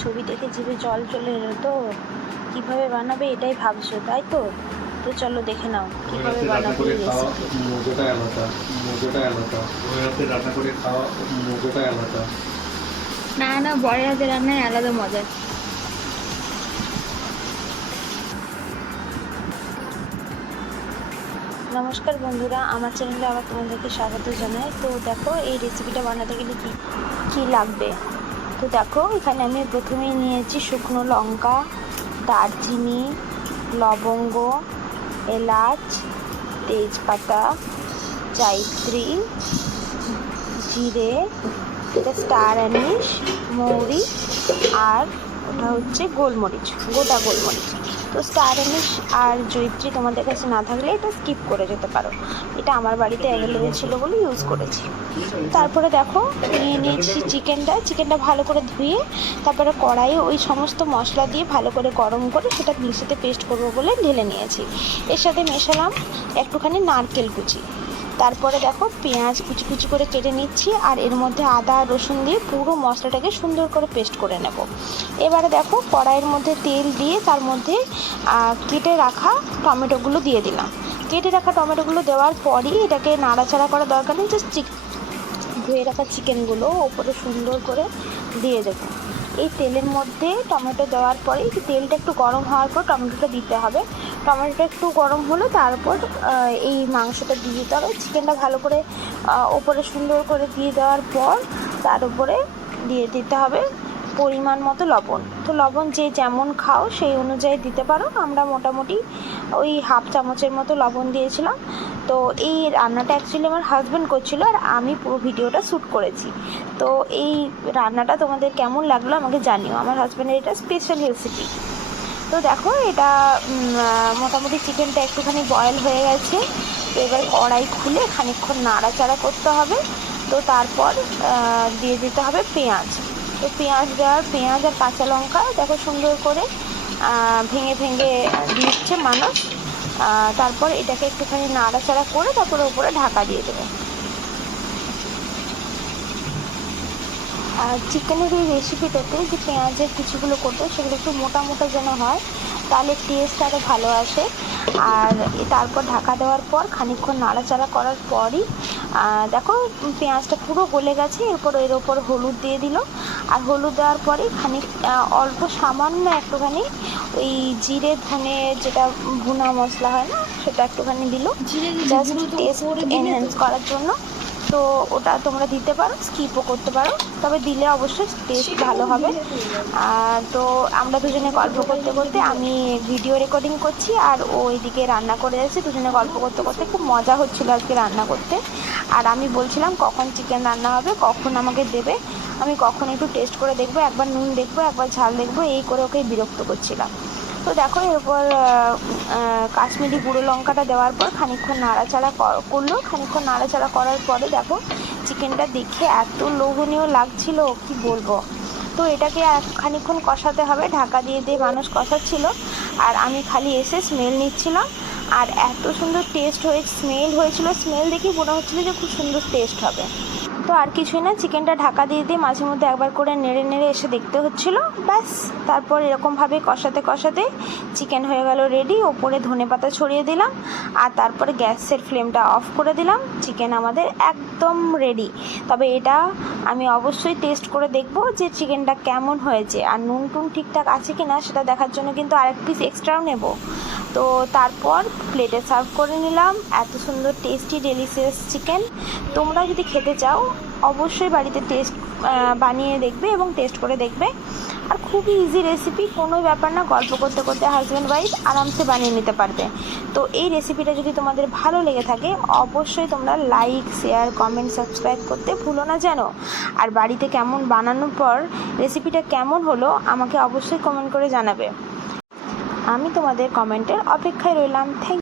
ছবি দেখে জিভে জল চলে এলো। তো কীভাবে বানাবে এটাই ভাবছো, তাই তো? তো চলো দেখে নাও কীভাবে বানাবে এই রেসিপি। মজাটা আলাদা। ওই হাতে রান্না করে খাওয়া মজাটা আলাদা। না না, বরের হাতে রান্নায় আলাদা মজা। নমস্কার বন্ধুরা, আমার চ্যানেলে আবার তোমাদেরকে স্বাগত জানাই। তো দেখো এই রেসিপিটা বানাতে গেলে কী লাগবে। তো দেখো এখানে আমি প্রথমেই নিয়েছি শুকনো লঙ্কা, দারচিনি, লবঙ্গ, এলাচ, তেজপাতা, জায়িত্রী, জিরে, এটা স্টার অ্যানিস, মৌরি, আর ওটা হচ্ছে গোলমরিচ, গোটা গোলমরিচ। তো স্টার অ্যানিস আর জয়িত্রী তোমাদের কাছে না থাকলে এটা স্কিপ করে যেতে পারো, এটা আমার বাড়িতে অ্যাভেলেবেল ছিল বলে ইউজ করেছি। তারপরে দেখো নিয়ে নিয়েছি চিকেনটা ভালো করে ধুয়ে তারপরে কড়াইয়ে ওই সমস্ত মশলা দিয়ে ভালো করে গরম করে সেটা মিক্সিতে পেস্ট করবো বলে ঢেলে নিয়েছি। এর সাথে মেশালাম একটুখানি নারকেল কুচি। তারপরে দেখো পেঁয়াজ কুচি কুচি করে কেটে নিচ্ছি, আর এর মধ্যে আদা রসুন দিয়ে পুরো মশলাটাকে সুন্দর করে পেস্ট করে নেব। এবারে দেখো কড়াইয়ের মধ্যে তেল দিয়ে তার মধ্যে কেটে রাখা টমেটোগুলো দিয়ে দিলাম। কেটে রাখা টমেটোগুলো দেওয়ার পরই এটাকে নাড়াচাড়া করার দরকার নেই, জাস্ট ধুয়ে রাখা চিকেনগুলো ওপরে সুন্দর করে দিয়ে দেবো। এই তেলের মধ্যে টমেটো দেওয়ার পরে তেলটা একটু গরম হওয়ার পর টমেটোটা দিতে হবে। টমেটোটা একটু গরম হলে তারপর এই মাংসটা দিয়ে দিতে হবে। চিকেনটা ভালো করে ওপরে সুন্দর করে দিয়ে দেওয়ার পর তার উপরে দিয়ে দিতে হবে পরিমাণ মতো লবণ। তো লবণ যে যেমন খাও সেই অনুযায়ী দিতে পারো। আমরা মোটামুটি ওই হাফ চামচের মতো লবণ দিয়েছিলাম। তো এই রান্নাটা অ্যাকচুয়ালি আমার হাজব্যান্ড করছিল আর আমি পুরো ভিডিওটা শ্যুট করেছি। তো এই রান্নাটা তোমাদের কেমন লাগলো আমাকে জানিও, আমার হাজব্যান্ডের এটা স্পেশাল রেসিপি। তো দেখো এটা মোটামুটি চিকেনটা একটুখানি বয়েল হয়ে গেছে। তো এবার কড়াই খুলে খানিকক্ষণ নাড়াচাড়া করতে হবে। তো তারপর দিয়ে দিতে হবে পেঁয়াজ। তো পেঁয়াজ আর কাঁচা লঙ্কা দেখো সুন্দর করে ভেঙে ভেঙে দিচ্ছে মানুষ। তারপর এটাকে একটুখানি নাড়াচাড়া করে তারপরে উপরে ঢাকা দিয়ে দেবে। আর চিকেনের এই রেসিপিটাতে যে পেঁয়াজের কুচিগুলো করতে সেগুলো একটু মোটা মোটা যেন হয়, তাহলে টেস্ট আরও ভালো আসে। আর তারপর ঢাকা দেওয়ার পর খানিকক্ষণ নাড়াচাড়া করার পরই দেখো পেঁয়াজটা পুরো গলে গেছে। এরপর এর ওপর হলুদ দিয়ে দিল, আর হলুদ দেওয়ার পরে অল্প সামান্য একটুখানি ওই জিরে ধনে যেটা ভুনা মশলা হয় না সেটা একটুখানি দিল, জাস্ট টেস্ট এনহ্যান্স করার জন্য। তো ওটা তোমরা দিতে পারো, স্কিপও করতে পারো, তবে দিলে অবশ্যই টেস্ট ভালো হবে। তো আমরা দুজনে গল্প করতে করতে, আমি ভিডিও রেকর্ডিং করছি আর ও এইদিকে রান্না করে যাচ্ছে, দুজনে গল্প করতে করতে খুব মজা হচ্ছিলো আজকে রান্না করতে। আর আমি বলছিলাম কখন চিকেন রান্না হবে, কখন আমাকে দেবে, আমি কখন একটু টেস্ট করে দেখবো, একবার নুন দেখবো একবার ঝাল দেখবো, এই করে ওকে বিরক্ত করছিলাম। তো দেখো এরপর কাশ্মীরি গুঁড়ো লঙ্কাটা দেওয়ার পর খানিকক্ষণ নাড়াচাড়া করলো। খানিকক্ষণ নাড়াচাড়া করার পরে দেখো চিকেনটা দেখে এত লোভনীয় লাগছিল কি বলবো। তো এটাকে খানিকক্ষণ কষাতে হবে, ঢাকা দিয়ে দিয়ে মানুষ কষাচ্ছিল আর আমি খালি এসে স্মেল নিচ্ছিলাম। আর এত সুন্দর টেস্ট স্মেল হয়েছিল, স্মেল দেখেই মনে হচ্ছিলো যে খুব সুন্দর টেস্ট হবে। তো আর কিছুই না, চিকেনটা ঢাকা দিয়ে দিয়ে মাঝে মধ্যে একবার করে নেড়ে নেড়ে এসে দেখতে হচ্ছিলো, ব্যাস। তারপর এরকমভাবে কষাতে কষাতে চিকেন হয়ে গেল রেডি। ওপরে ধনেপাতা ছড়িয়ে দিলাম আর তারপরে গ্যাসের ফ্লেমটা অফ করে দিলাম। চিকেন আমাদের একদম রেডি। তবে এটা আমি অবশ্যই টেস্ট করে দেখবো যে চিকেনটা কেমন হয়েছে আর নুন টুন ঠিকঠাক আছে কি না সেটা দেখার জন্য কিন্তু আরেক পিস এক্সট্রাও নেব। তো তারপর প্লেটে সার্ভ করে নিলাম এত সুন্দর টেস্টি ডেলিশিয়াস চিকেন। তোমরা যদি খেতে চাও অবশ্যই বাড়িতে বানিয়ে দেখবে এবং টেস্ট করে দেখবে। আর খুবই ইজি রেসিপি, কোনো ব্যাপার না, গল্প করতে করতে হাজব্যান্ড ওয়াইফ আরামসে বানিয়ে নিতে পারবে। তো এই রেসিপিটা যদি তোমাদের ভালো লেগে থাকে অবশ্যই তোমরা লাইক শেয়ার কমেন্ট সাবস্ক্রাইব করতে ভুলো না যেন। আর বাড়িতে কেমন বানানোর পর রেসিপিটা কেমন হলো আমাকে অবশ্যই কমেন্ট করে জানাবে। আমি তোমাদের কমেন্টের অপেক্ষায় রইলাম। থ্যাংক